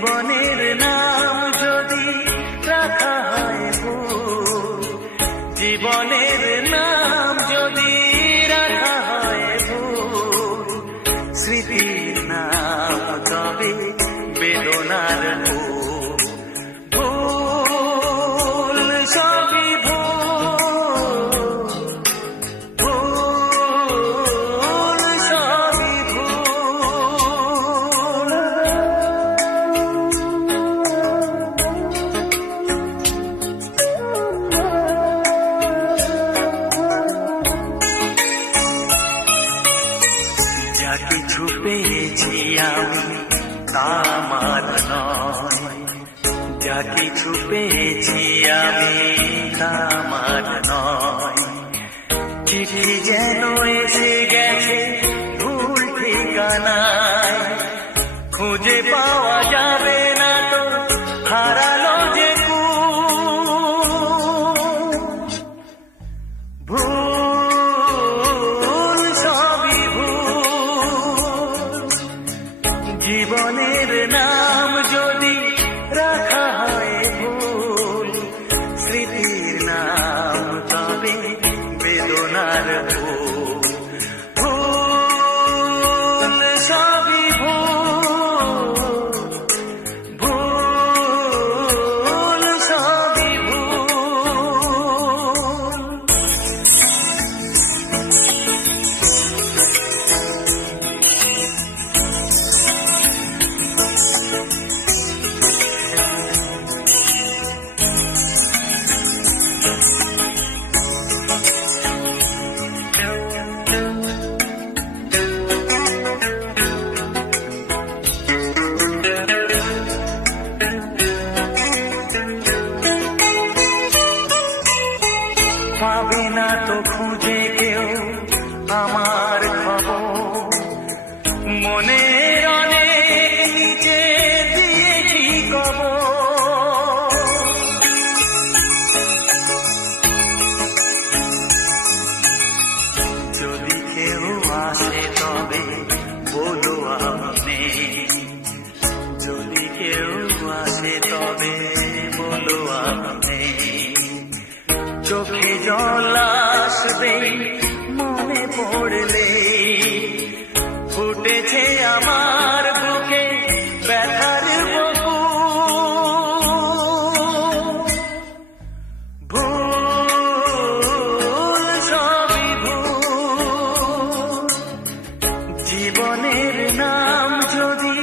জীবনের নাম যদি রাখা হয় ভুল, জীবনের নাম যদি রাখা হয় ভুল, স্মৃতির নাম তবে বেদনার ভুল। ভুল সবই ভুল, ভুল সবই ভুল। যা কিছু পেয়েছি আমি তা আমার নয়, যা কিছু পেয়েছি আমি তা আমার নয়। চিঠি যেন এসে গেছে ভুল ঠিকানায়, খুঁজে পাওয়া যাবে না তো হারালো যে ভুল সবই ভুল। জীবনের নাম যদি রাখা হয় ভুল, স্মৃতির নাম তবে বেদনার ভুল। ভুল সবই ভুল, ভুল সবই ভুল। পাবে না তো খুঁজে কেউ আমার খবর, মনের অনেক নিচে দিয়েছি কবর। যদি কেউ আসে তবে বলো আমি, যদি কেউ আসে তবে বলো আমি। চোখে জল আসবে মনে পড়লে, ফুটেছে আমার বুকে ব্যথার ভুল সবই ভুল। জীবনের নাম যদি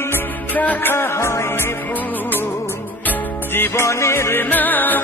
রাখা হয় ভুল, জীবনের নাম